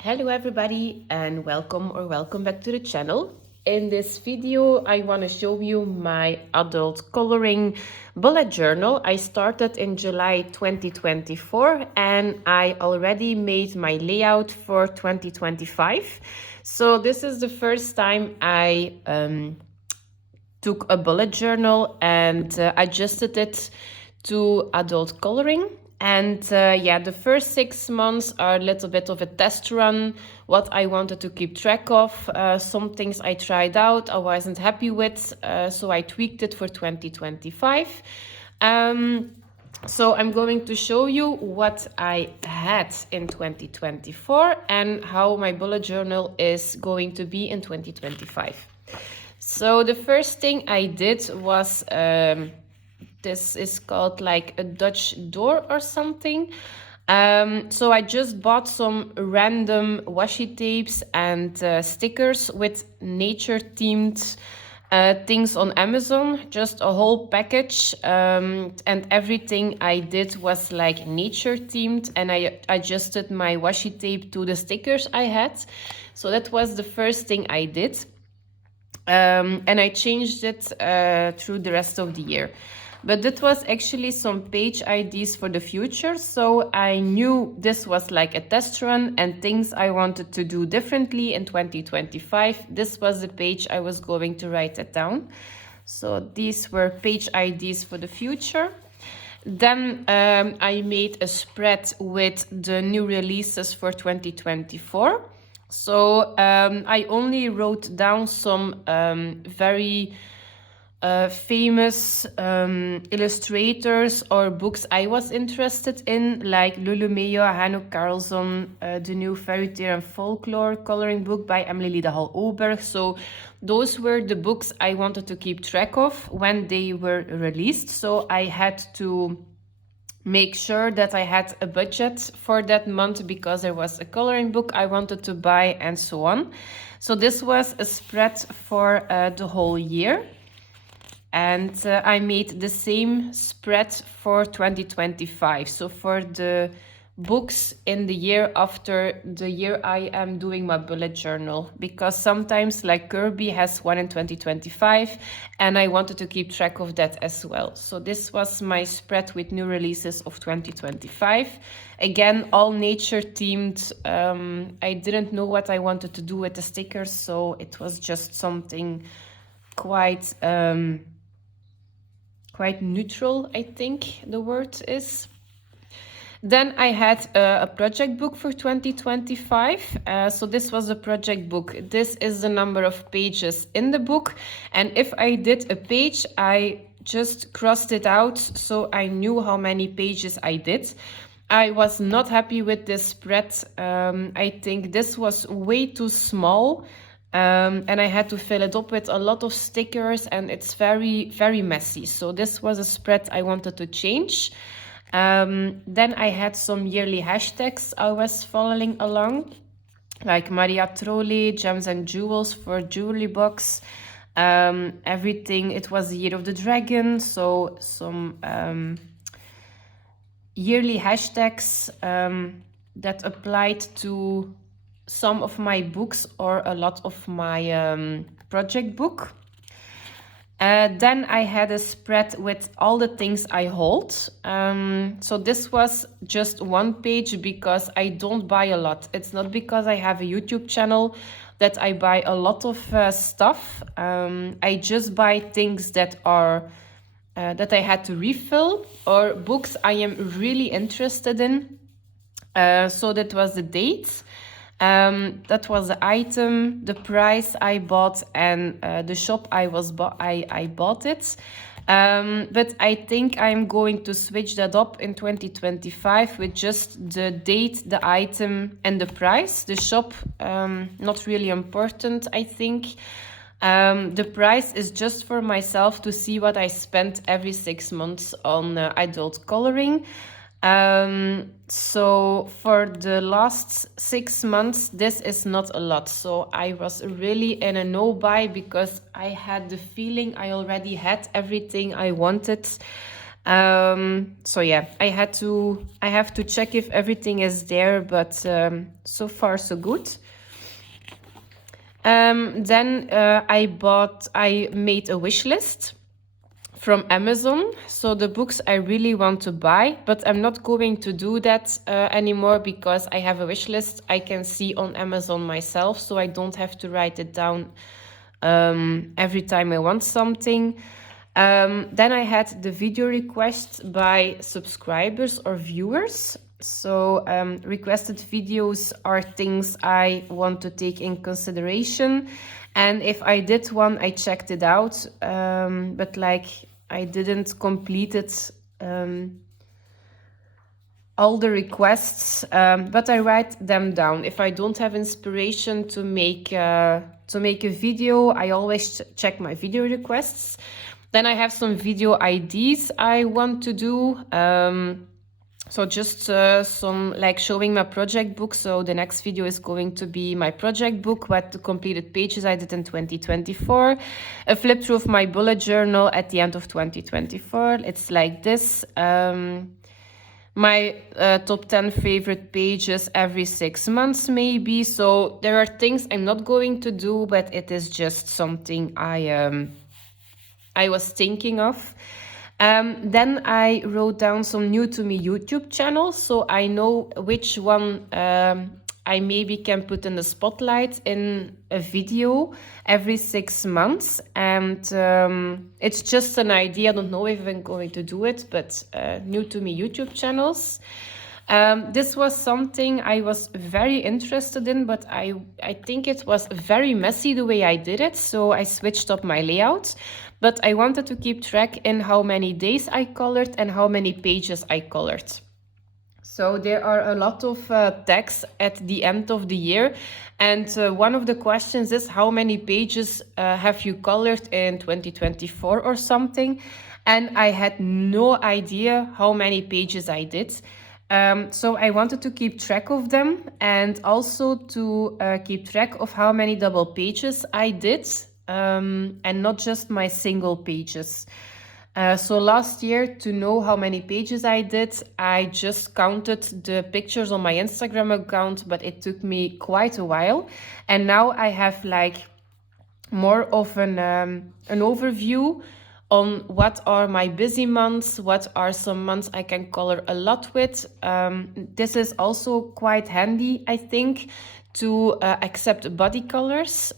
Hello everybody and welcome back to the channel. In this video I want to show you my adult coloring bullet journal. I started in July 2024 and I already made my layout for 2025. So this is the first time I took a bullet journal and adjusted it to adult coloring. And yeah, the first 6 months are a little bit of a test run, what I wanted to keep track of. Some things I tried out, I wasn't happy with, so I tweaked it for 2025. So I'm going to show you what I had in 2024 and how my bullet journal is going to be in 2025. So the first thing I did was this is called like a Dutch door or something. So I just bought some random washi tapes and stickers with nature themed things on Amazon, just a whole package, and everything I did was like nature themed, and I adjusted my washi tape to the stickers I had. So that was the first thing I did, and I changed it through the rest of the year. But that was actually some page ideas for the future. So I knew this was like a test run and things I wanted to do differently in 2025. This was the page I was going to write it down. So these were page ideas for the future. Then I made a spread with the new releases for 2024. So I only wrote down some very famous illustrators or books I was interested in, like Lulu Mayo, Hanno Karlsson, the new Fairy Tale and Folklore coloring book by Emily Lida Hall Oberg. So those were the books I wanted to keep track of when they were released. So I had to make sure that I had a budget for that month because there was a coloring book I wanted to buy and so on. So this was a spread for the whole year. And I made the same spread for 2025. So for the books in the year after the year I am doing my bullet journal, because sometimes like Kirby has one in 2025 and I wanted to keep track of that as well. So this was my spread with new releases of 2025. Again, all nature themed. I didn't know what I wanted to do with the stickers, so it was just something quite neutral, I think the word is. Then I had a project book for 2025. So this was a project book. This is the number of pages in the book. And if I did a page, I just crossed it out so I knew how many pages I did. I was not happy with this spread. I think this was way too small. And I had to fill it up with a lot of stickers and it's very, very messy. So this was a spread I wanted to change. Then I had some yearly hashtags I was following along, like Maria Trolli, Gems and Jewels for Jewelry Box. Everything, it was the Year of the Dragon, so some yearly hashtags that applied to some of my books or a lot of my project book. Then I had a spread with all the things I hold. So this was just one page because I don't buy a lot. It's not because I have a YouTube channel that I buy a lot of stuff. I just buy things that are that I had to refill or books I am really interested in. So that was the date. That was the item, the price I bought, and the shop I bought it. But I think I'm going to switch that up in 2025 with just the date, the item, and the price. The shop, not really important, I think. The price is just for myself to see what I spent every 6 months on adult coloring. So for the last 6 months, this is not a lot. So I was really in a no buy because I had the feeling I already had everything I wanted. So yeah, I have to check if everything is there, but so far so good. Then I made a wish list from Amazon. So the books I really want to buy, but I'm not going to do that anymore because I have a wish list I can see on Amazon myself, so I don't have to write it down every time I want something. Then I had the video requests by subscribers or viewers. So requested videos are things I want to take in consideration. And if I did one, I checked it out. But like I didn't complete it, all the requests, but I write them down. If I don't have inspiration to make a video, I always check my video requests. Then I have some video ideas I want to do. So just some like showing my project book. So the next video is going to be my project book, what the completed pages I did in 2024. A flip through of my bullet journal at the end of 2024. It's like this. My top 10 favorite pages every 6 months maybe. So there are things I'm not going to do, but it is just something I was thinking of. Then I wrote down some new to me YouTube channels, so I know which one I maybe can put in the spotlight in a video every 6 months. And it's just an idea. I don't know if I'm going to do it, but new to me YouTube channels. This was something I was very interested in, but I think it was very messy the way I did it, so I switched up my layout. But I wanted to keep track in how many days I colored and how many pages I colored. So there are a lot of tags at the end of the year. And one of the questions is how many pages have you colored in 2024 or something? And I had no idea how many pages I did. So I wanted to keep track of them and also to keep track of how many double pages I did, and not just my single pages. So last year, to know how many pages I did, I just counted the pictures on my Instagram account, but it took me quite a while. And now I have like more of an overview on what are my busy months, what are some months I can color a lot with. This is also quite handy, I think, to accept body colors.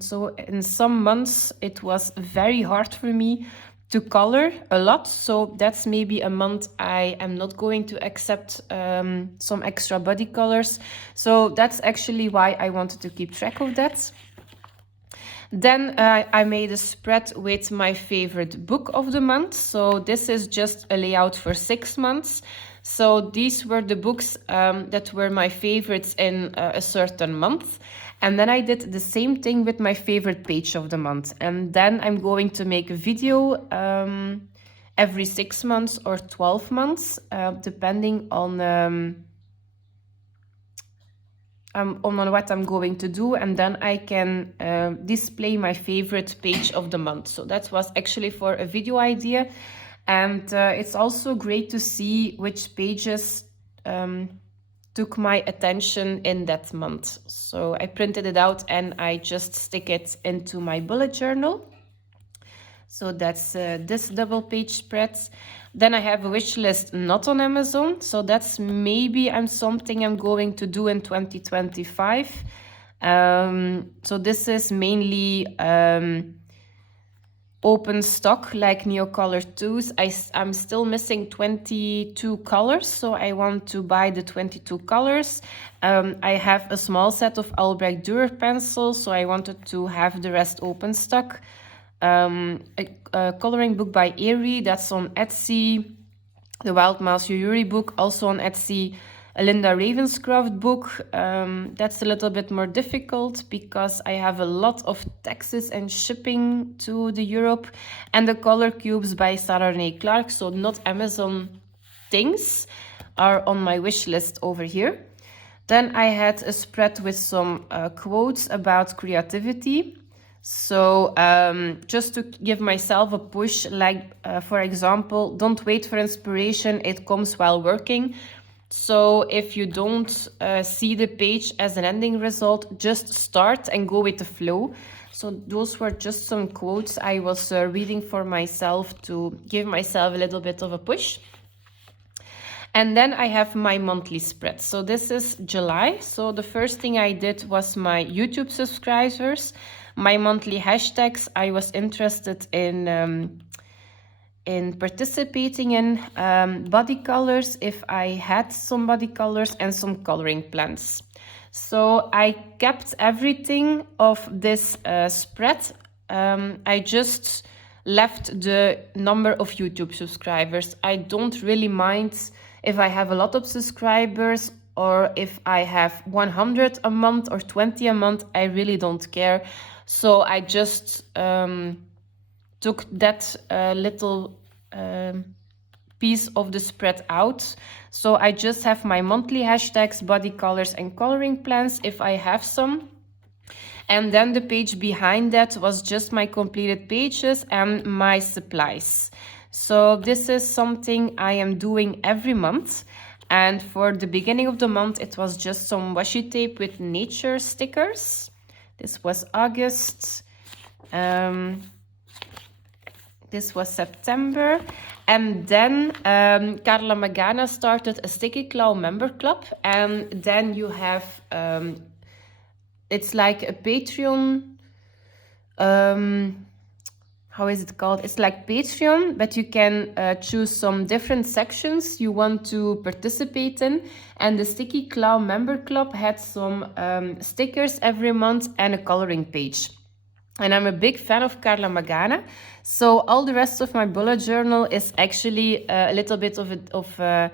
So in some months it was very hard for me to color a lot, so that's maybe a month I am not going to accept some extra body colors. So that's actually why I wanted to keep track of that. Then I made a spread with my favorite book of the month. So this is just a layout for 6 months. So these were the books that were my favorites in a certain month. And then I did the same thing with my favorite page of the month. And then I'm going to make a video every 6 months or 12 months, depending on what I'm going to do, and then I can display my favorite page of the month. So that was actually for a video idea, and it's also great to see which pages took my attention in that month. So I printed it out and I just stick it into my bullet journal. So that's this double page spread. Then I have a wish list not on Amazon. So that's maybe something I'm going to do in 2025. So this is mainly open stock, like Neocolor 2s. I'm still missing 22 colors, so I want to buy the 22 colors. I have a small set of Albrecht Dürer pencils, so I wanted to have the rest open stock. A coloring book by Erie, that's on Etsy. The Wild Mouse Yuri book, also on Etsy. A Linda Ravenscroft book, that's a little bit more difficult because I have a lot of taxes and shipping to the Europe. And the Color Cubes by Sarah Renee Clark, so not Amazon things, are on my wish list over here. Then I had a spread with some quotes about creativity. So just to give myself a push, like for example, don't wait for inspiration, it comes while working. So if you don't see the page as an ending result, just start and go with the flow. So those were just some quotes I was reading for myself to give myself a little bit of a push. And then I have my monthly spread. So this is July. So the first thing I did was my YouTube subscribers, my monthly hashtags. I was interested in participating in body colors, if I had some body colors, and some coloring plans. So I kept everything of this spread. I just left the number of YouTube subscribers. I don't really mind if I have a lot of subscribers or if I have 100 a month or 20 a month. I really don't care. So I just took that little piece of the spread out. So I just have my monthly hashtags, body colors, and coloring plans if I have some. And then the page behind that was just my completed pages and my supplies. So this is something I am doing every month. And for the beginning of the month, it was just some washi tape with nature stickers. This was August. This was September. And then Carla Magana started a Sticky Claw member club. And then you have, it's like a Patreon, how is it called? It's like Patreon, but you can choose some different sections you want to participate in. And the Sticky Claw member club had some stickers every month and a coloring page. And I'm a big fan of Carla Magana. So all the rest of my bullet journal is actually a little bit of a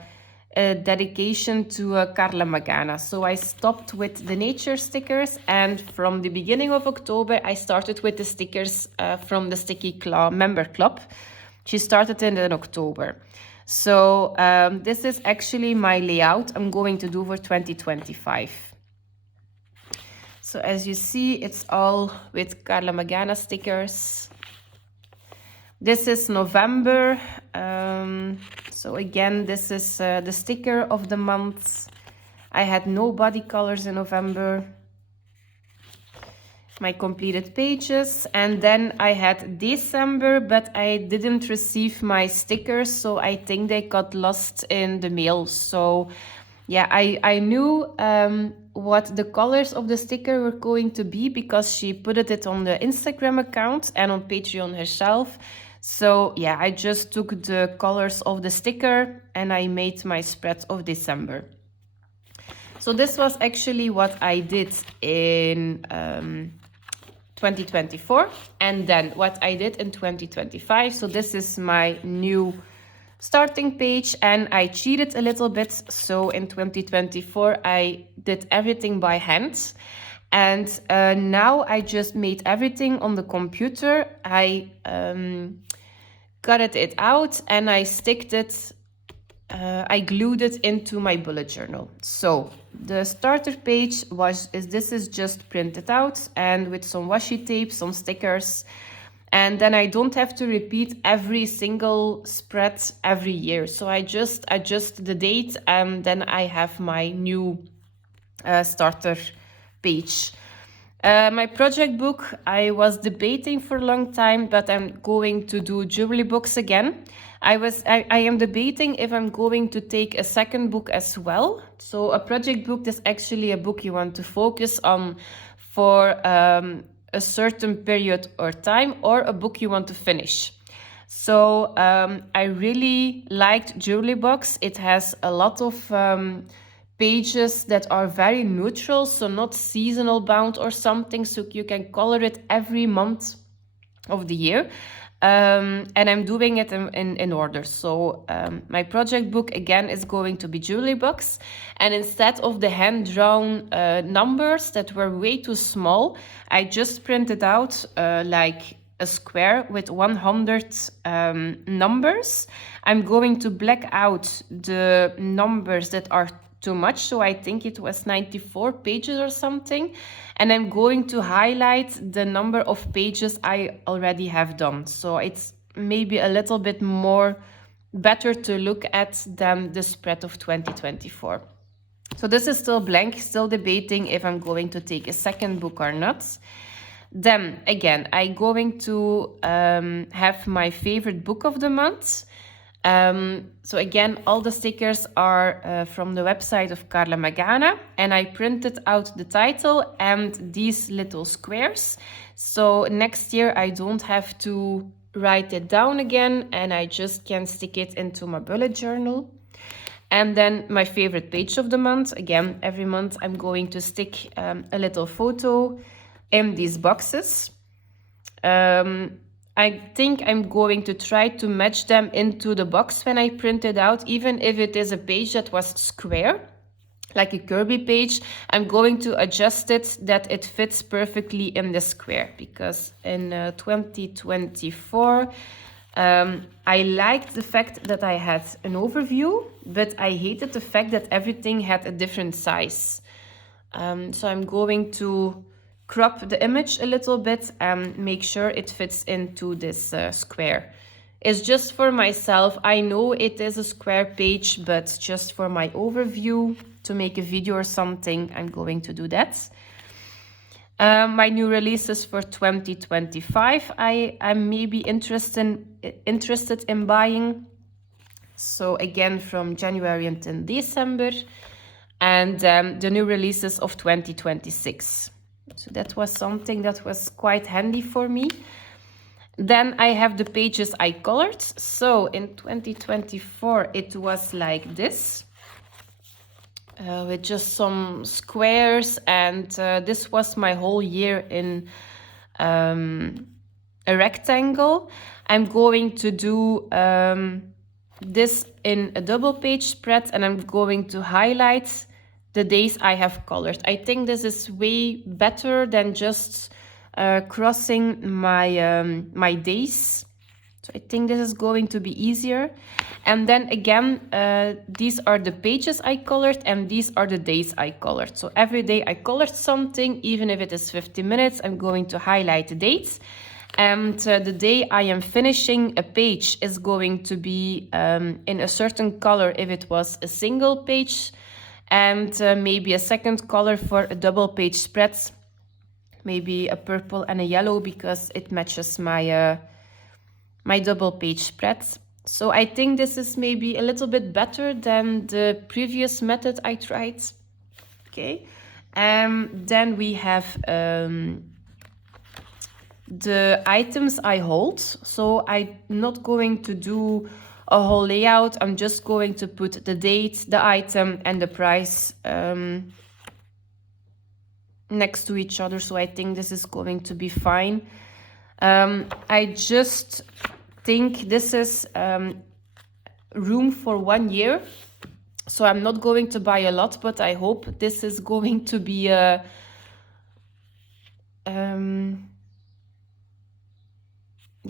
dedication to Carla Magana. So I stopped with the nature stickers, and from the beginning of October I started with the stickers from the Sticky Claw member club. She started in October. So this is actually my layout I'm going to do for 2025. So as you see, it's all with Carla Magana stickers. This is November. So again, this is the sticker of the month. I had no body colors in November. My completed pages. And then I had December, but I didn't receive my stickers. So I think they got lost in the mail. So yeah, I knew what the colors of the sticker were going to be because she put it on the Instagram account and on Patreon herself. So yeah, I just took the colors of the sticker and I made my spread of December. So this was actually what I did in 2024 and then what I did in 2025. So this is my new starting page and I cheated a little bit. So in 2024 I did everything by hand, and now I just made everything on the computer. I gutted it out and I sticked it, I glued it into my bullet journal. So the starter page this is just printed out and with some washi tape, some stickers. And then I don't have to repeat every single spread every year. So I just adjust the date and then I have my new starter page. My project book, I was debating for a long time, but I'm going to do jewelry books again. I am debating if I'm going to take a second book as well. So a project book is actually a book you want to focus on for a certain period or time, or a book you want to finish. So I really liked Jewelry Box. It has a lot of pages that are very neutral, so not seasonal bound or something, so you can color it every month of the year. And I'm doing it in order. So my project book again is going to be Jewelry Box, and instead of the hand-drawn numbers that were way too small, I just printed out like a square with 100 numbers. I'm going to black out the numbers that are too much. So I think it was 94 pages or something. And I'm going to highlight the number of pages I already have done. So it's maybe a little bit more better to look at than the spread of 2024. So this is still blank, still debating if I'm going to take a second book or not. Then again, I'm going to have my favorite book of the month. So again, all the stickers are from the website of Carla Magana, and I printed out the title and these little squares. So next year I don't have to write it down again, and I just can stick it into my bullet journal. And then my favorite page of the month. Again, every month I'm going to stick a little photo in these boxes. I think I'm going to try to match them into the box when I print it out, even if it is a page that was square, like a Kirby page. I'm going to adjust it that it fits perfectly in the square, because in 2024, I liked the fact that I had an overview, but I hated the fact that everything had a different size. So I'm going to crop the image a little bit and make sure it fits into this square. It's just for myself. I know it is a square page, but just for my overview, to make a video or something, I'm going to do that. My new releases for 2025, I'm maybe interested in buying. So again, from January until December, and the new releases of 2026. So that was something that was quite handy for me. Then I have the pages I colored. So in 2024, it was like this. With just some squares, and this was my whole year in a rectangle. I'm going to do this in a double page spread, and I'm going to highlight the days I have colored. I think this is way better than just crossing my days. So I think this is going to be easier. And then again, these are the pages I colored, and these are the days I colored. So every day I colored something, even if it is 50 minutes, I'm going to highlight the dates. And the day I am finishing a page is going to be in a certain color if it was a single page, and maybe a second color for a double page spread, maybe a purple and a yellow, because it matches my my double page spreads. So I think this is maybe a little bit better than the previous method I tried. Okay. Then we have the items I hold. So I'm not going to do a whole layout. I'm just going to put the date, the item, and the price next to each other. So I think this is going to be fine. I just think this is room for 1 year. So I'm not going to buy a lot, but I hope this is going to be a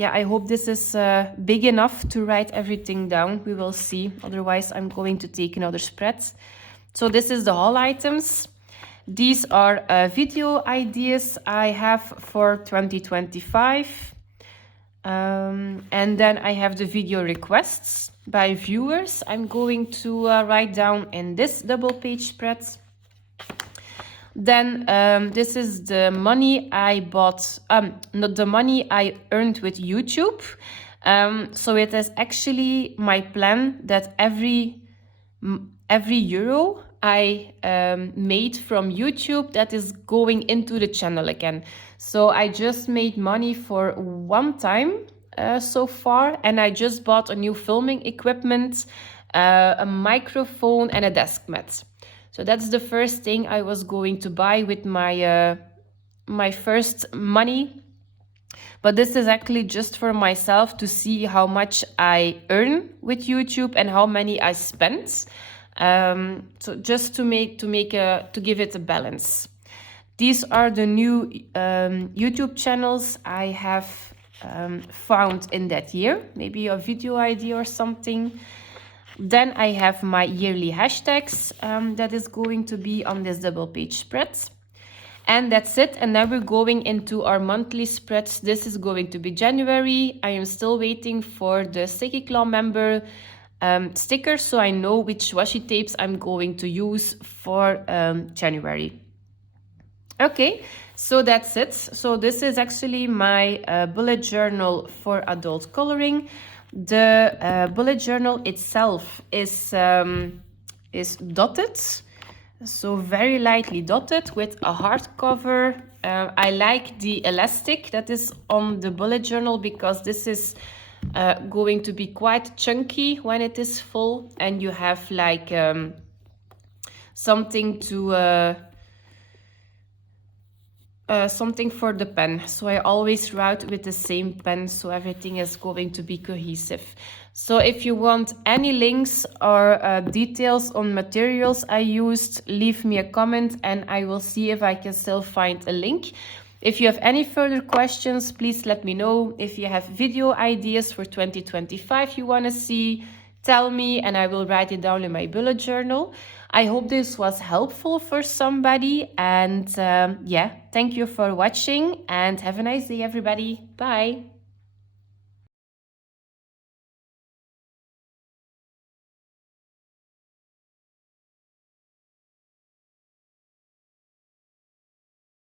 I hope this is big enough to write everything down. We will see. Otherwise, I'm going to take another spread. So this is the haul items. These are video ideas I have for 2025. And then I have the video requests by viewers. I'm going to write down in this double page spread. Then this is the money I bought, not the money I earned with YouTube. So it is actually my plan that every euro I made from YouTube, that is going into the channel again. So I just made money for one time so far, and I just bought a new filming equipment, a microphone, and a desk mat. So that's the first thing I was going to buy with my my first money. But this is actually just for myself to see how much I earn with YouTube and how many I spent. So just to give it a balance. These are the new YouTube channels I have found in that year. Maybe a video idea or something. Then I have my yearly hashtags that is going to be on this double page spread. And that's it. And then we're going into our monthly spreads. This is going to be January. I am still waiting for the Sticky Claw member sticker, so I know which washi tapes I'm going to use for January. Okay, so that's it. So this is actually my bullet journal for adult coloring. The bullet journal itself is dotted. So very lightly dotted with a hardcover. I like the elastic that is on the bullet journal because this is going to be quite chunky when it is full, and you have like something to something for the pen. So I always write with the same pen, so everything is going to be cohesive. So if you want any links or details on materials I used, leave me a comment and I will see if I can still find a link. If you have any further questions, please let me know. If you have video ideas for 2025 you want to see, tell me and I will write it down in my bullet journal. I hope this was helpful for somebody, and yeah, thank you for watching and have a nice day, everybody. Bye.